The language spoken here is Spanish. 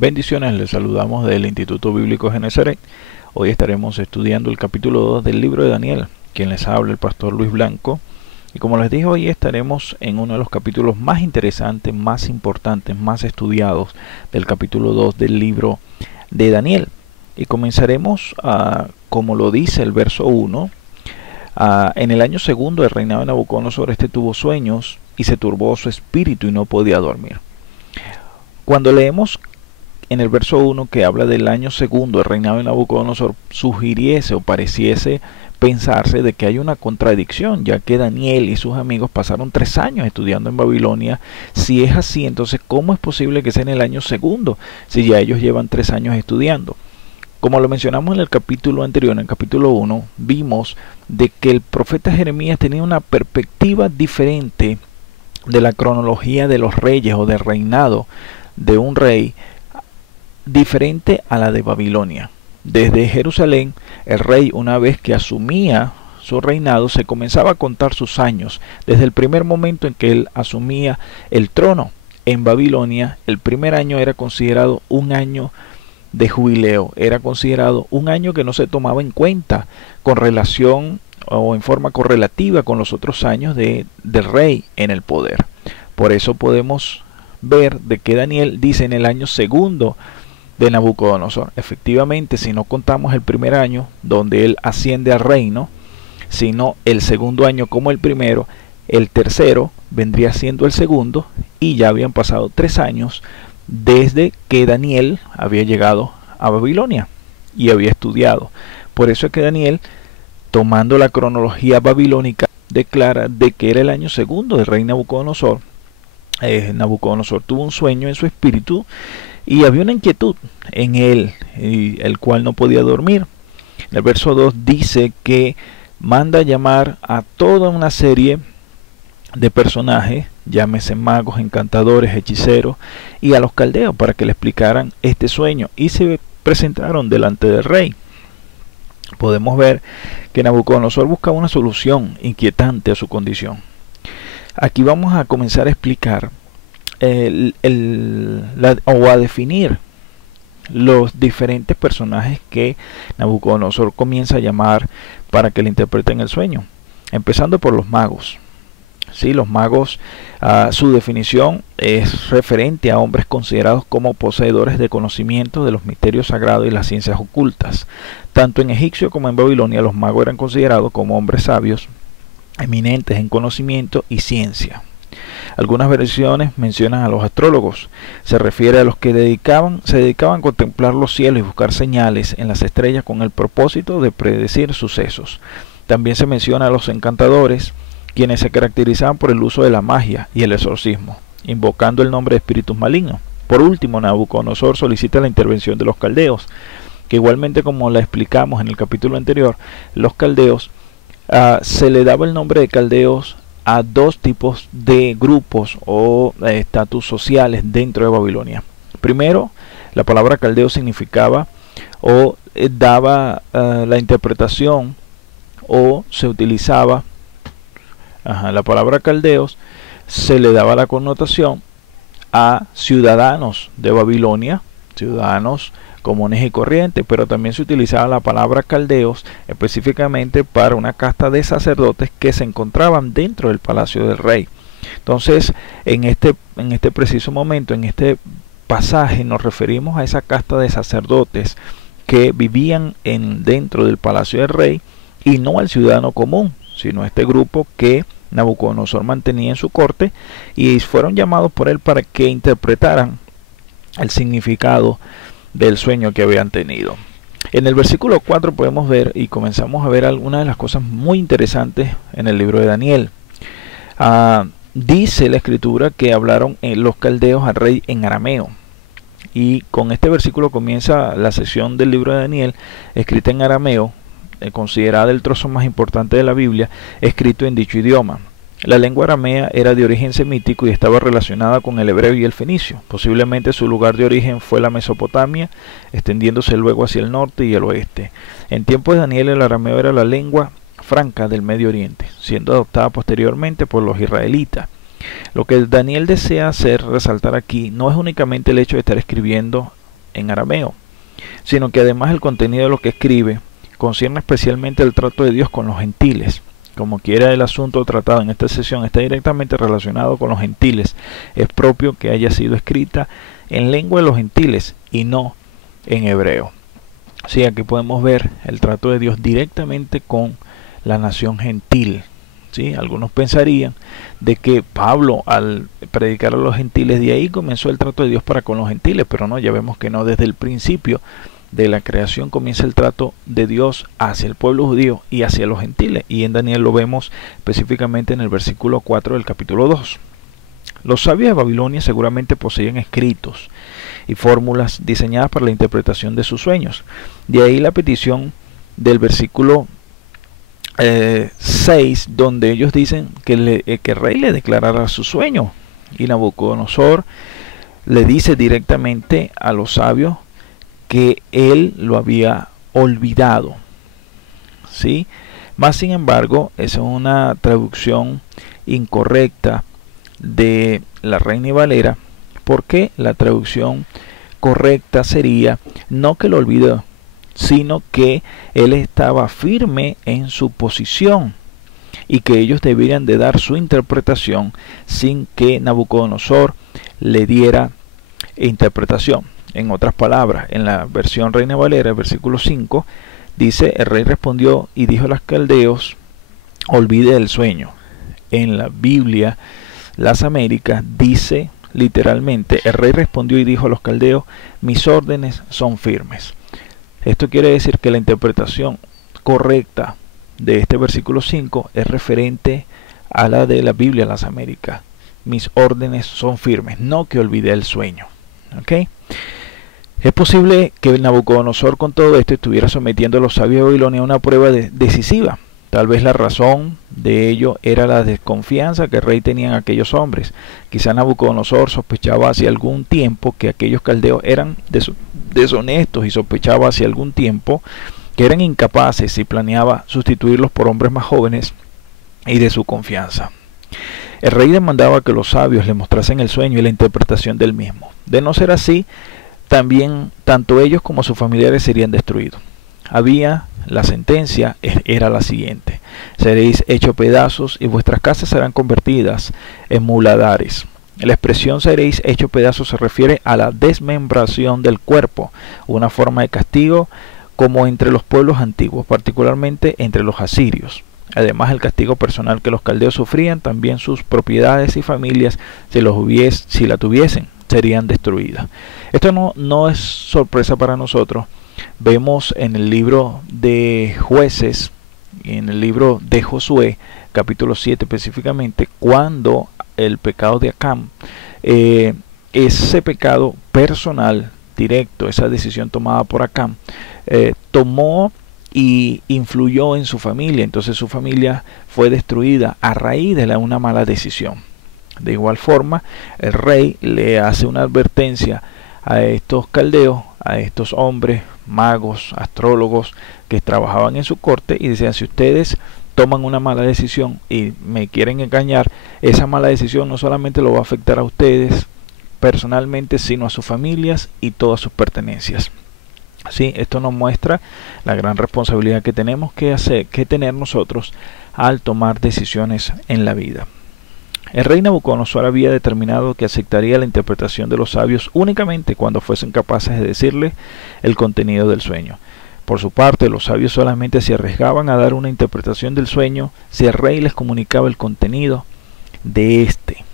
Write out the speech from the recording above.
Bendiciones, les saludamos del Instituto Bíblico Genesaret. Hoy estaremos estudiando el capítulo 2 del libro de Daniel. Quien les habla, el pastor Luis Blanco. Y como les dije, hoy estaremos en uno de los capítulos más interesantes, más importantes, más estudiados del capítulo 2 del libro de Daniel. Y comenzaremos, como lo dice el verso 1, en el año segundo del reinado de Nabucodonosor, este tuvo sueños y se turbó su espíritu y no podía dormir. Cuando leemos en el verso 1 que habla del año segundo del reinado de Nabucodonosor, sugiriese o pareciese pensarse de que hay una contradicción, ya que Daniel y sus amigos pasaron 3 años estudiando en Babilonia. Si es así, entonces ¿cómo es posible que sea en el año segundo, si ya ellos llevan 3 años estudiando? Como lo mencionamos en el capítulo anterior, en el capítulo 1, vimos de que el profeta Jeremías tenía una perspectiva diferente de la cronología de los reyes o del reinado de un rey, diferente a la de Babilonia. Desde Jerusalén, el rey, una vez que asumía su reinado, se comenzaba a contar sus años, desde el primer momento en que él asumía el trono. En Babilonia, el primer año era considerado un año de jubileo, era considerado un año que no se tomaba en cuenta con relación o en forma correlativa con los otros años del rey en el poder. Por eso podemos ver de que Daniel dice en el año segundo de Nabucodonosor. Efectivamente, si no contamos el primer año donde él asciende al reino, sino el segundo año como el primero, el tercero vendría siendo el segundo, y ya habían pasado 3 años desde que Daniel había llegado a Babilonia y había estudiado. Por eso es que Daniel, tomando la cronología babilónica, declara de que era el año segundo del rey Nabucodonosor. Nabucodonosor tuvo un sueño en su espíritu y había una inquietud en él, el cual no podía dormir. El verso 2 dice que manda llamar a toda una serie de personajes, llámese magos, encantadores, hechiceros, y a los caldeos para que le explicaran este sueño, y se presentaron delante del rey. Podemos ver que Nabucodonosor buscaba una solución inquietante a su condición. Aquí vamos a comenzar a explicar o a definir los diferentes personajes que Nabucodonosor comienza a llamar para que le interpreten el sueño, empezando por los magos. Sí, los magos, su definición es referente a hombres considerados como poseedores de conocimiento de los misterios sagrados y las ciencias ocultas. Tanto en Egipcio como en Babilonia, los magos eran considerados como hombres sabios, eminentes en conocimiento y ciencia. Algunas versiones mencionan a los astrólogos. Se refiere a los que se dedicaban a contemplar los cielos y buscar señales en las estrellas con el propósito de predecir sucesos. También se menciona a los encantadores, quienes se caracterizaban por el uso de la magia y el exorcismo, invocando el nombre de espíritus malignos. Por último, Nabucodonosor solicita la intervención de los caldeos, que igualmente, como la explicamos en el capítulo anterior, los caldeos, se le daba el nombre de caldeos a 2 tipos de grupos o estatus sociales dentro de Babilonia. Primero, la palabra caldeo significaba o daba la interpretación, o se utilizaba la palabra caldeos, se le daba la connotación a ciudadanos de Babilonia, ciudadanos comunes y corrientes, pero también se utilizaba la palabra caldeos específicamente para una casta de sacerdotes que se encontraban dentro del palacio del rey. Entonces, en este preciso momento, en este pasaje, nos referimos a esa casta de sacerdotes que vivían dentro del palacio del rey, y no al ciudadano común, sino a este grupo que Nabucodonosor mantenía en su corte, y fueron llamados por él para que interpretaran el significado del sueño que habían tenido. En el versículo 4 podemos ver, y comenzamos a ver algunas de las cosas muy interesantes en el libro de Daniel. Dice la escritura que hablaron los caldeos al rey en arameo, y con este versículo comienza la sección del libro de Daniel escrita en arameo, considerada el trozo más importante de la Biblia, escrito en dicho idioma. La lengua aramea era de origen semítico y estaba relacionada con el hebreo y el fenicio. Posiblemente su lugar de origen fue la Mesopotamia, extendiéndose luego hacia el norte y el oeste. En tiempos de Daniel, el arameo era la lengua franca del Medio Oriente, siendo adoptada posteriormente por los israelitas. Lo que Daniel desea hacer resaltar aquí no es únicamente el hecho de estar escribiendo en arameo, sino que además el contenido de lo que escribe concierne especialmente el trato de Dios con los gentiles. Como quiera el asunto tratado en esta sesión está directamente relacionado con los gentiles, es propio que haya sido escrita en lengua de los gentiles y no en hebreo. Sí, aquí podemos ver el trato de Dios directamente con la nación gentil. ¿Sí? Algunos pensarían de que Pablo, al predicar a los gentiles, de ahí comenzó el trato de Dios para con los gentiles, pero no, ya vemos que no. Desde el principio de la creación comienza el trato de Dios hacia el pueblo judío y hacia los gentiles, y en Daniel lo vemos específicamente en el versículo 4 del capítulo 2. Los sabios de Babilonia seguramente poseían escritos y fórmulas diseñadas para la interpretación de sus sueños. De ahí la petición del versículo 6, donde ellos dicen que el rey le declarara su sueño, y Nabucodonosor le dice directamente a los sabios que él lo había olvidado. ¿Sí? Más sin embargo, esa es una traducción incorrecta de la Reina Valera, porque la traducción correcta sería no que lo olvidó, sino que él estaba firme en su posición y que ellos deberían de dar su interpretación sin que Nabucodonosor le diera interpretación. En otras palabras, en la versión Reina Valera, el versículo 5, dice: el rey respondió y dijo a los caldeos, olvide el sueño. En la Biblia, las Américas, dice literalmente: el rey respondió y dijo a los caldeos, mis órdenes son firmes. Esto quiere decir que la interpretación correcta de este versículo 5 es referente a la de la Biblia, las Américas. Mis órdenes son firmes, no que olvidé el sueño. ¿Okay? Es posible que Nabucodonosor con todo esto estuviera sometiendo a los sabios de Babilonia a una prueba decisiva. Tal vez la razón de ello era la desconfianza que el rey tenía en aquellos hombres. Quizá Nabucodonosor sospechaba hace algún tiempo que aquellos caldeos eran deshonestos y sospechaba hace algún tiempo que eran incapaces y planeaba sustituirlos por hombres más jóvenes y de su confianza. El rey demandaba que los sabios le mostrasen el sueño y la interpretación del mismo. De no ser así, también tanto ellos como sus familiares serían destruidos. La sentencia era la siguiente: seréis hechos pedazos y vuestras casas serán convertidas en muladares. La expresión seréis hechos pedazos se refiere a la desmembración del cuerpo, una forma de castigo como entre los pueblos antiguos, particularmente entre los asirios. Además, el castigo personal que los caldeos sufrían, también sus propiedades y familias, si la tuviesen, serían destruidas. Esto no es sorpresa para nosotros. Vemos en el libro de Jueces, en el libro de Josué, capítulo 7 específicamente, cuando el pecado de Acán, ese pecado personal directo, esa decisión tomada por Acán, tomó y influyó en su familia. Entonces su familia fue destruida a raíz de una mala decisión. De igual forma, el rey le hace una advertencia a estos caldeos, a estos hombres, magos, astrólogos que trabajaban en su corte, y decían: si ustedes toman una mala decisión y me quieren engañar, esa mala decisión no solamente lo va a afectar a ustedes personalmente, sino a sus familias y todas sus pertenencias. Sí, esto nos muestra la gran responsabilidad que tenemos que tener nosotros al tomar decisiones en la vida. El rey Nabucodonosor había determinado que aceptaría la interpretación de los sabios únicamente cuando fuesen capaces de decirle el contenido del sueño. Por su parte, los sabios solamente se arriesgaban a dar una interpretación del sueño si el rey les comunicaba el contenido de este.